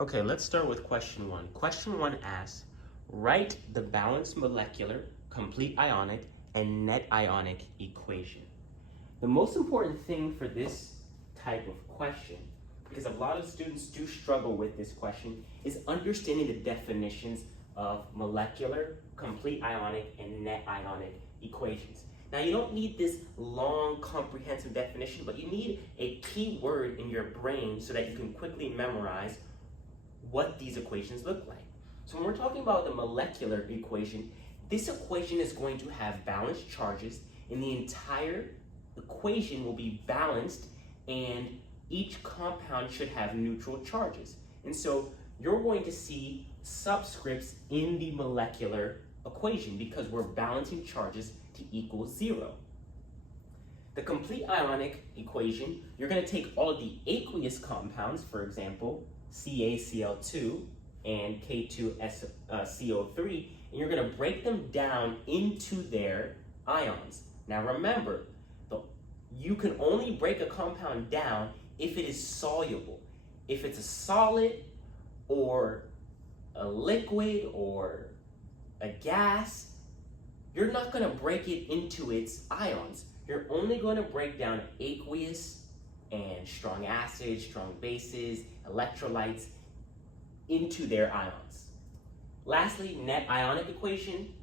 Okay, let's start with question one. Question one asks, write the balanced molecular, complete ionic, and net ionic equation. The most important thing for this type of question, because a lot of students do struggle with this question, is understanding the definitions of molecular, complete ionic, and net ionic equations. Now, you don't need this long, comprehensive definition, but you need a key word in your brain so that you can quickly memorize what these equations look like. So when we're talking about the molecular equation, this equation is going to have balanced charges, and the entire equation will be balanced, and each compound should have neutral charges. And so you're going to see subscripts in the molecular equation because we're balancing charges to equal 0. The complete ionic equation, you're going to take all of the aqueous compounds, for example, CaCl2 and K2SCO3, and you're going to break them down into their ions. Now remember, you can only break a compound down if it is soluble. If it's a solid or a liquid or a gas, you're not going to break it into its ions. You're only going to break down aqueous and strong acids, strong bases, electrolytes into their ions. Lastly, net ionic equation.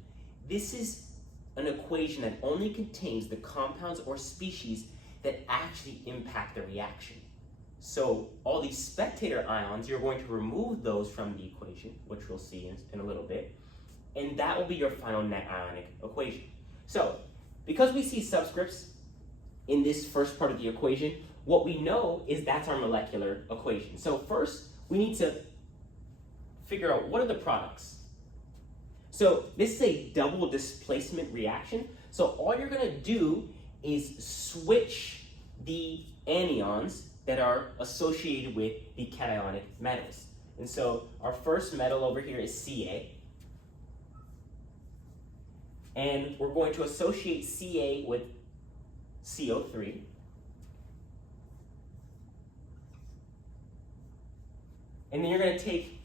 This is an equation that only contains the compounds or species that actually impact the reaction. So all these spectator ions, you're going to remove those from the equation, which we'll see in a little bit, and that will be your final net ionic equation. So because we see subscripts in this first part of the equation, what we know is that's our molecular equation. So first, we need to figure out what are the products. So this is a double displacement reaction. So all you're going to do is switch the anions that are associated with the cationic metals. And so our first metal over here is Ca. And we're going to associate Ca with CO3. And then you're going to take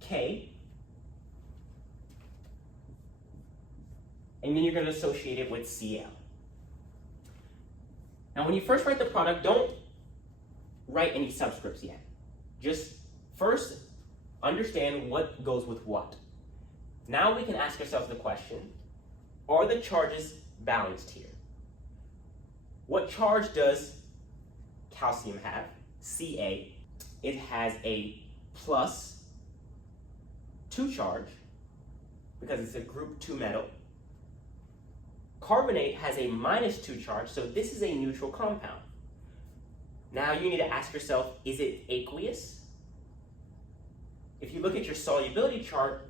K, and then you're going to associate it with Cl. Now, when you first write the product, don't write any subscripts yet. Just first understand what goes with what. Now we can ask ourselves the question, are the charges balanced here? What charge does calcium have? Ca. It has a +2 charge because it's a group 2 metal. Carbonate has a -2 charge, so this is a neutral compound. Now you need to ask yourself, is it aqueous? If you look at your solubility chart,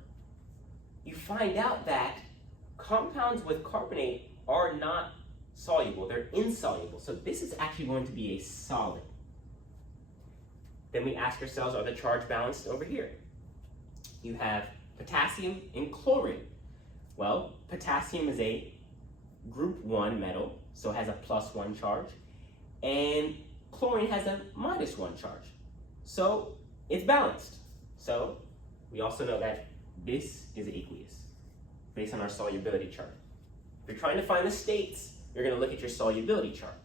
you find out that compounds with carbonate are not soluble, they're insoluble. So this is actually going to be a solid. Then we ask ourselves, are the charge balanced over here? You have potassium and chlorine. Well, potassium is a group 1 metal, so it has a +1 charge, and chlorine has a -1 charge. So it's balanced. So we also know that this is aqueous based on our solubility chart. If you're trying to find the states, you're going to look at your solubility chart.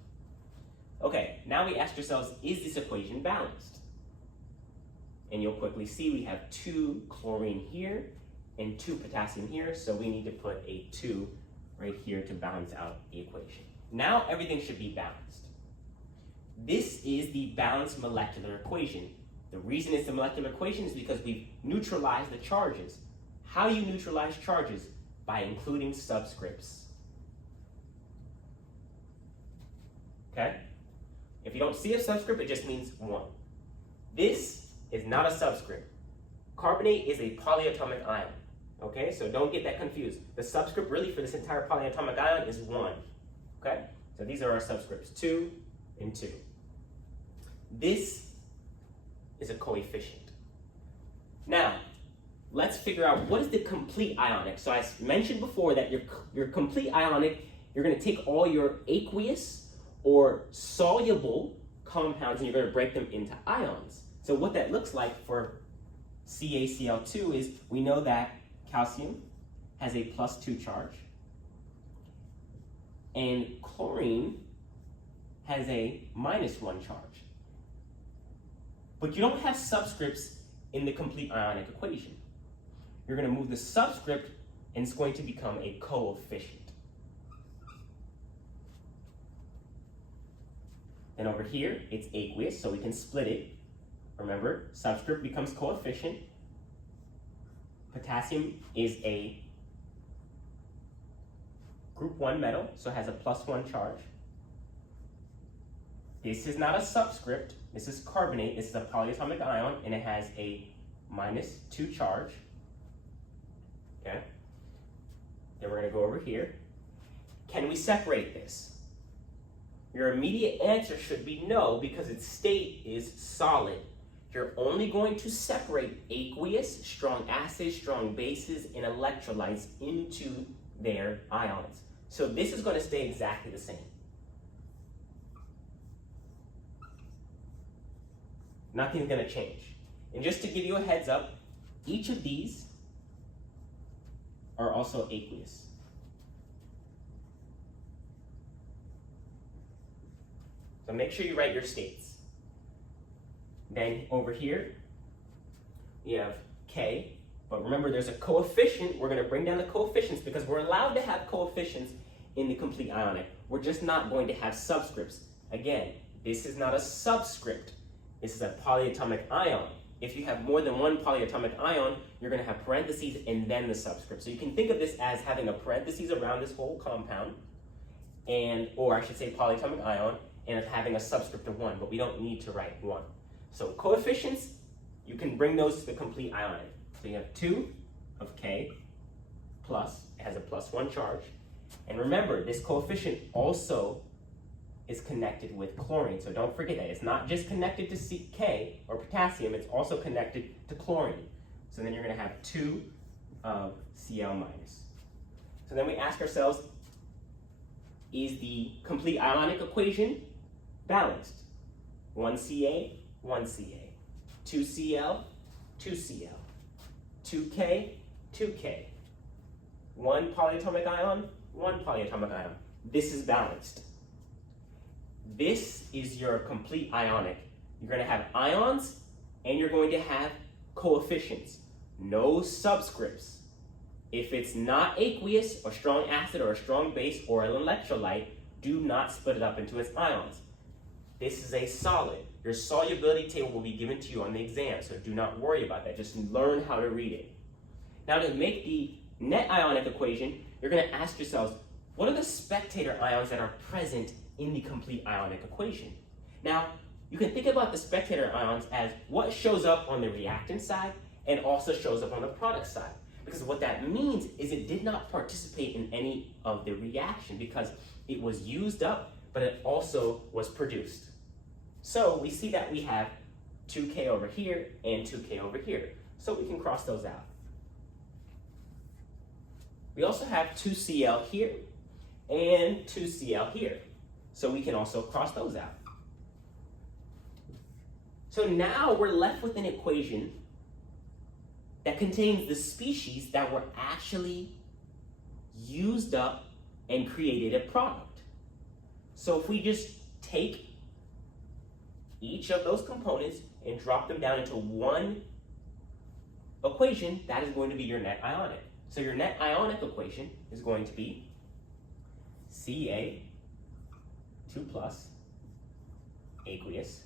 Okay, now we ask ourselves, is this equation balanced? And you'll quickly see we have 2 chlorine here and 2 potassium here, so we need to put a 2 right here to balance out the equation. Now everything should be balanced. This is the balanced molecular equation. The reason it's the molecular equation is because we've neutralized the charges. How do you neutralize charges? By including subscripts. Okay? If you don't see a subscript, it just means 1. This is not a subscript. Carbonate is a polyatomic ion. Okay, so don't get that confused. The subscript really for this entire polyatomic ion is 1. Okay, so these are our subscripts, 2 and 2. This is a coefficient. Now, let's figure out what is the complete ionic. So I mentioned before that your complete ionic, you're going to take all your aqueous or soluble compounds and you're going to break them into ions. So what that looks like for CaCl2 is, we know that calcium has a +2 charge, and chlorine has a -1 charge. But you don't have subscripts in the complete ionic equation. You're going to move the subscript, and it's going to become a coefficient. Then over here, it's aqueous, so we can split it. Remember, subscript becomes coefficient. Potassium is a group 1 metal, so it has a +1 charge. This is not a subscript. This is carbonate. This is a polyatomic ion, and it has a -2 charge. Okay? Then we're going to go over here. Can we separate this? Your immediate answer should be no, because its state is solid. You're only going to separate aqueous, strong acids, strong bases, and electrolytes into their ions. So this is going to stay exactly the same. Nothing's going to change. And just to give you a heads up, each of these are also aqueous. So make sure you write your states. Then over here, we have K, but remember there's a coefficient. We're going to bring down the coefficients because we're allowed to have coefficients in the complete ionic. We're just not going to have subscripts. Again, this is not a subscript. This is a polyatomic ion. If you have more than one polyatomic ion, you're going to have parentheses and then the subscript. So you can think of this as having a parentheses around this whole compound, or I should say polyatomic ion, and of having a subscript of 1, but we don't need to write 1. So coefficients, you can bring those to the complete ionic. So you have 2 of K plus, it has a +1 charge. And remember, this coefficient also is connected with chlorine. So don't forget that. It's not just connected to K or potassium, it's also connected to chlorine. So then you're going to have 2 of Cl minus. So then we ask ourselves, is the complete ionic equation balanced? 1 Ca, 1 Ca. 2 Cl, 2 Cl. 2 K, 2 K. 1 polyatomic ion, 1 polyatomic ion. This is balanced. This is your complete ionic. You're going to have ions and you're going to have coefficients. No subscripts. If it's not aqueous or strong acid or a strong base or an electrolyte, do not split it up into its ions. This is a solid. Your solubility table will be given to you on the exam, so do not worry about that. Just learn how to read it. Now to make the net ionic equation, you're going to ask yourselves, what are the spectator ions that are present in the complete ionic equation? Now, you can think about the spectator ions as what shows up on the reactant side and also shows up on the product side. Because what that means is it did not participate in any of the reaction because it was used up, but it also was produced. So we see that we have 2K over here and 2K over here. So we can cross those out. We also have 2Cl here and 2Cl here. So we can also cross those out. So now we're left with an equation that contains the species that were actually used up and created a product. So if we just take each of those components and drop them down into one equation, that is going to be your net ionic. So your net ionic equation is going to be Ca 2 plus aqueous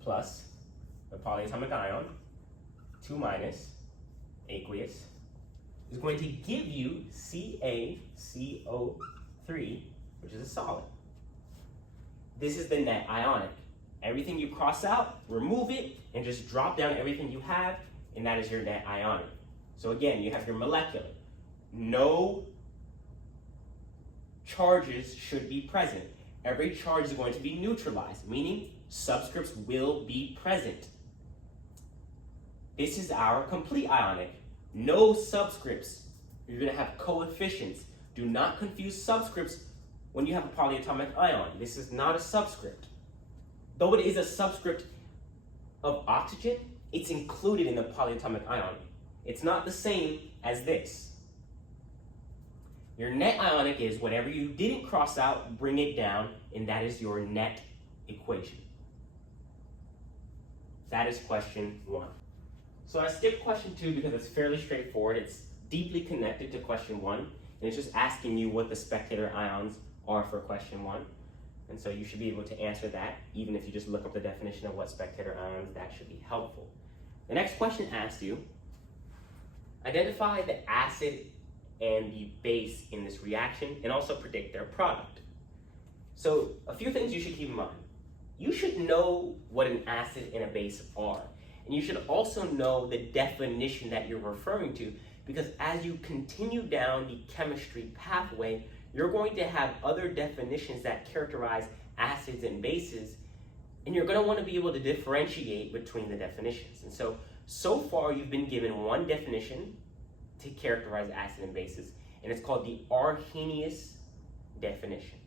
plus the polyatomic ion 2 minus aqueous is going to give you CaCO3, which is a solid. This is the net ionic. Everything you cross out, remove it, and just drop down everything you have, and that is your net ionic. So again, you have your molecular. No charges should be present. Every charge is going to be neutralized, meaning subscripts will be present. This is our complete ionic. No subscripts. You're going to have coefficients. Do not confuse subscripts when you have a polyatomic ion. This is not a subscript. Though it is a subscript of oxygen, it's included in the polyatomic ion. It's not the same as this. Your net ionic is whatever you didn't cross out, bring it down, and that is your net equation. That is question 1. So I skipped question 2 because it's fairly straightforward. It's deeply connected to question 1, and it's just asking you what the spectator ions are for question 1. And so you should be able to answer that. Even if you just look up the definition of what spectator ions, that should be helpful. The next question asks you, identify the acid and the base in this reaction and also predict their product. So a few things you should keep in mind. You should know what an acid and a base are. And you should also know the definition that you're referring to, because as you continue down the chemistry pathway, you're going to have other definitions that characterize acids and bases, and you're going to want to be able to differentiate between the definitions. And so far you've been given one definition to characterize acids and bases, and it's called the Arrhenius definition.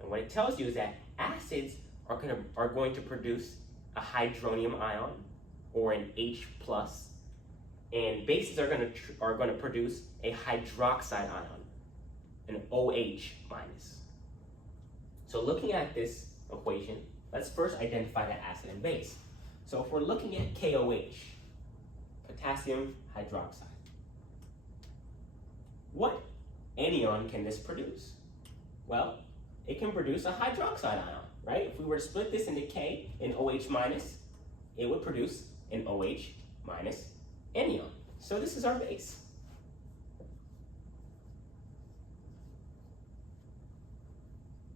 And what it tells you is that acids are going to produce a hydronium ion or an H+, and bases are going to produce a hydroxide ion, an OH-. So looking at this equation, let's first identify the acid and base. So if we're looking at KOH, potassium hydroxide, what anion can this produce? Well, it can produce a hydroxide ion, right? If we were to split this into K and OH-, it would produce an OH- anion. So this is our base.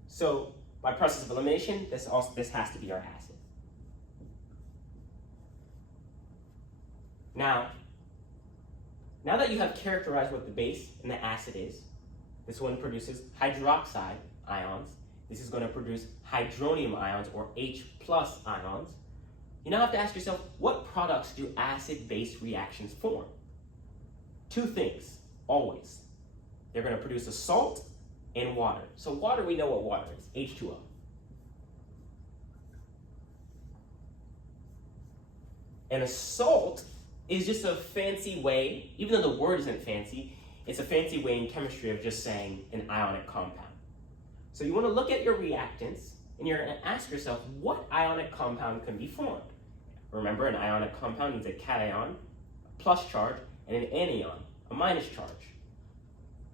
So by process of elimination, this has to be our acid. Now that you have characterized what the base and the acid is, this one produces hydroxide ions. This is going to produce hydronium ions or H+ ions. You now have to ask yourself, what products do acid-base reactions form? Two things, always. They're going to produce a salt and water. So water, we know what water is, H2O. And a salt is just a fancy way, even though the word isn't fancy, it's a fancy way in chemistry of just saying an ionic compound. So you want to look at your reactants, and you're going to ask yourself, what ionic compound can be formed? Remember, an ionic compound needs a cation, a plus charge, and an anion, a minus charge.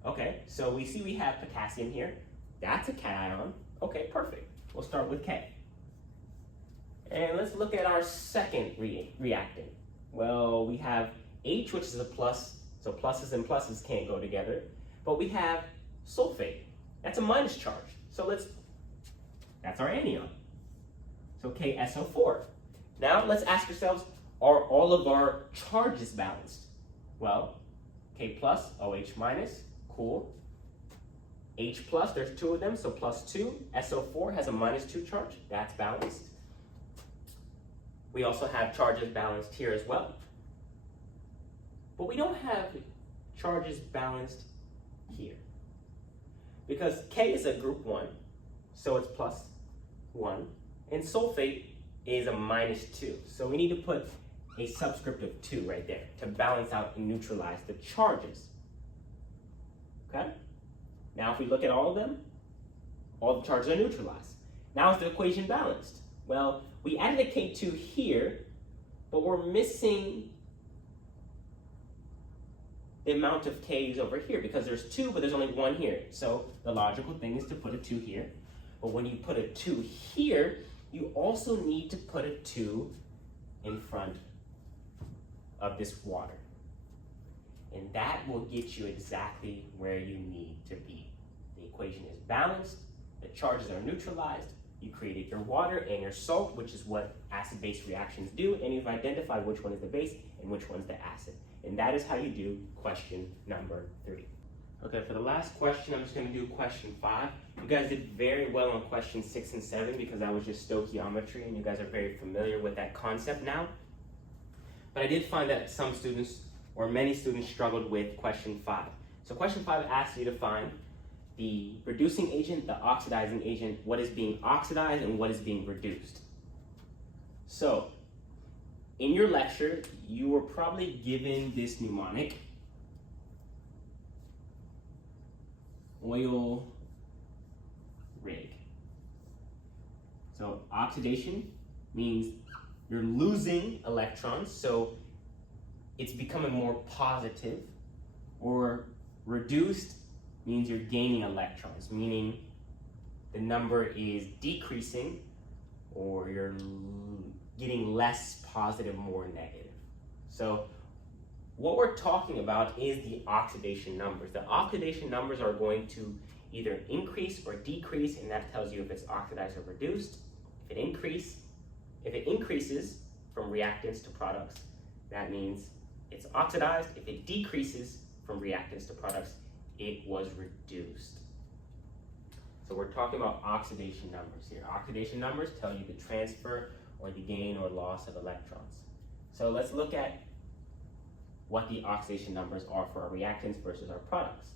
Okay, so we see we have potassium here. That's a cation. Okay, perfect. We'll start with K. And let's look at our second reactant. Well, we have H, which is a plus, so pluses and pluses can't go together. But we have sulfate. That's a minus charge. So that's our anion. So KSO4. Now let's ask ourselves, are all of our charges balanced? Well, K+, OH-, cool. H+, there's two of them, so +2. SO4 has a -2 charge, that's balanced. We also have charges balanced here as well. But we don't have charges balanced here. Because K is a group 1, so it's +1, and sulfate is a -2. So we need to put a subscript of 2 right there to balance out and neutralize the charges. Okay? Now if we look at all of them, all the charges are neutralized. Now is the equation balanced? Well, we added a K2 here, but we're missing the amount of K's over here because there's 2, but there's only 1 here. So the logical thing is to put a 2 here. But when you put a 2 here, you also need to put a 2 in front of this water. And that will get you exactly where you need to be. The equation is balanced, the charges are neutralized, you created your water and your salt, which is what acid-base reactions do, and you've identified which one is the base and which one's the acid. And that is how you do question number 3. Okay, for the last question, I'm just going to do question 5. You guys did very well on question 6 and 7 because that was just stoichiometry, and you guys are very familiar with that concept now. But I did find that some students, or many students, struggled with question 5. So question 5 asks you to find the reducing agent, the oxidizing agent, what is being oxidized and what is being reduced. So in your lecture, you were probably given this mnemonic: oil rig. So oxidation means you're losing electrons, so it's becoming more positive, or reduced means you're gaining electrons, meaning the number is decreasing, or you're getting less positive, more negative. So what we're talking about is the oxidation numbers. The oxidation numbers are going to either increase or decrease, and that tells you if it's oxidized or reduced. If it increases from reactants to products, that means it's oxidized. If it decreases from reactants to products, it was reduced. So we're talking about oxidation numbers here. Oxidation numbers tell you the transfer or the gain or loss of electrons. So let's look at what the oxidation numbers are for our reactants versus our products.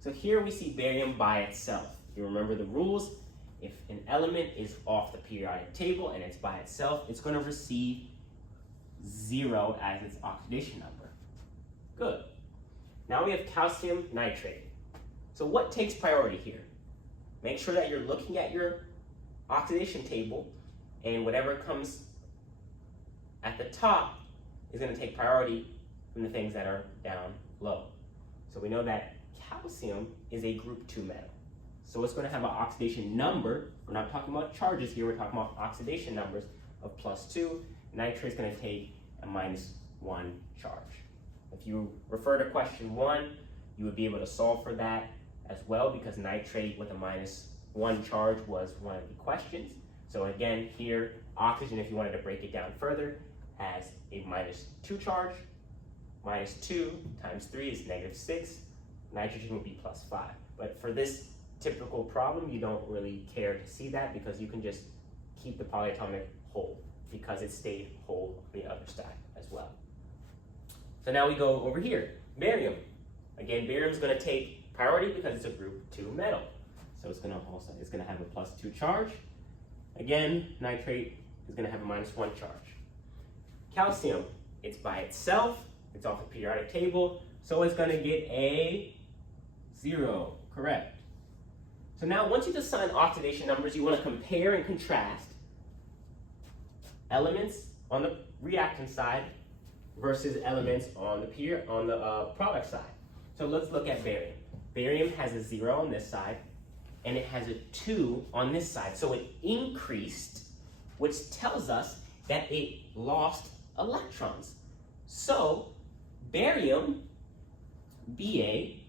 So here we see barium by itself. You remember the rules. If an element is off the periodic table and it's by itself, it's going to receive 0 as its oxidation number. Good. Now we have calcium nitrate. So what takes priority here? Make sure that you're looking at your oxidation table, and whatever comes at the top is going to take priority from the things that are down low. So we know that calcium is a group 2 metal. So it's going to have an oxidation number. We're not talking about charges here, we're talking about oxidation numbers of +2. Nitrate is going to take a -1 charge. If you refer to question 1, you would be able to solve for that as well, because nitrate with a -1 charge was one of the questions. So again, here, oxygen, if you wanted to break it down further, has a -2 charge. -2 times 3 is -6. Nitrogen would be +5. But for this typical problem, you don't really care to see that, because you can just keep the polyatomic whole, because it stayed whole on the other side as well. So now we go over here, barium. Again, barium is going to take priority because it's a group 2 metal. So it's going to have a +2 charge. Again, nitrate is going to have a -1 charge. Calcium, it's by itself, it's off the periodic table, so it's going to get a 0, correct. So now once you've assigned oxidation numbers, you want to compare and contrast elements on the reactant side versus elements on the product side. So let's look at barium. Barium has a 0 on this side, and it has a 2 on this side. So it increased, which tells us that it lost electrons. So barium, Ba,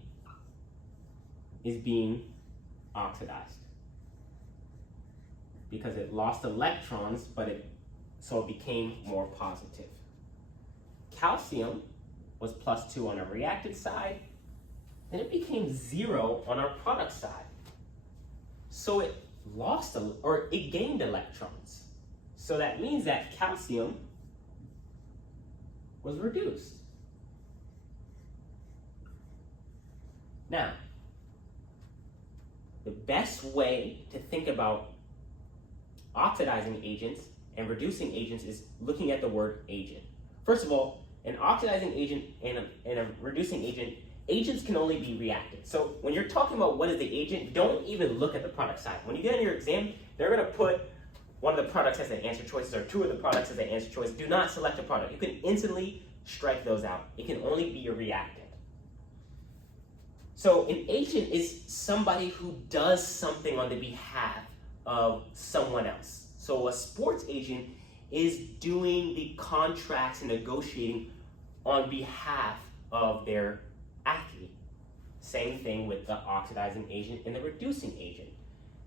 is being oxidized because it lost electrons, so it became more positive. Calcium was +2 on our reactant side, then it became 0 on our product side. So it it gained electrons. So that means that calcium was reduced. Now, the best way to think about oxidizing agents and reducing agents is looking at the word agent. First of all, an oxidizing agent and a reducing agent, agents can only be reactant. So when you're talking about what is the agent, don't even look at the product side. When you get in your exam, they're going to put one of the products as the answer choices or 2 of the products as the answer choice. Do not select a product. You can instantly strike those out. It can only be a reactant. So an agent is somebody who does something on the behalf of someone else. So a sports agent is doing the contracts and negotiating on behalf of their athlete. Same thing with the oxidizing agent and the reducing agent.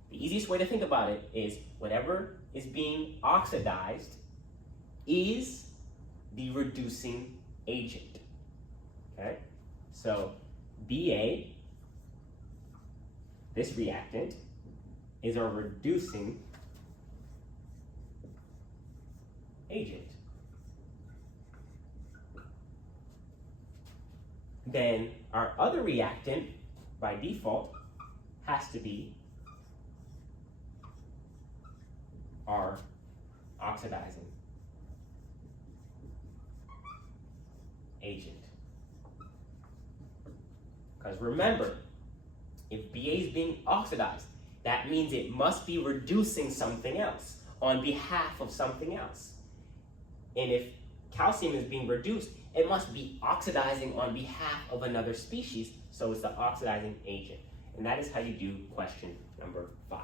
The easiest way to think about it is whatever is being oxidized is the reducing agent. Okay? So Ba, this reactant, is our reducing agent. Then our other reactant, by default, has to be our oxidizing agent. Because remember, if Ba is being oxidized, that means it must be reducing something else on behalf of something else. And if calcium is being reduced, it must be oxidizing on behalf of another species, so it's the oxidizing agent. And that is how you do question number 5.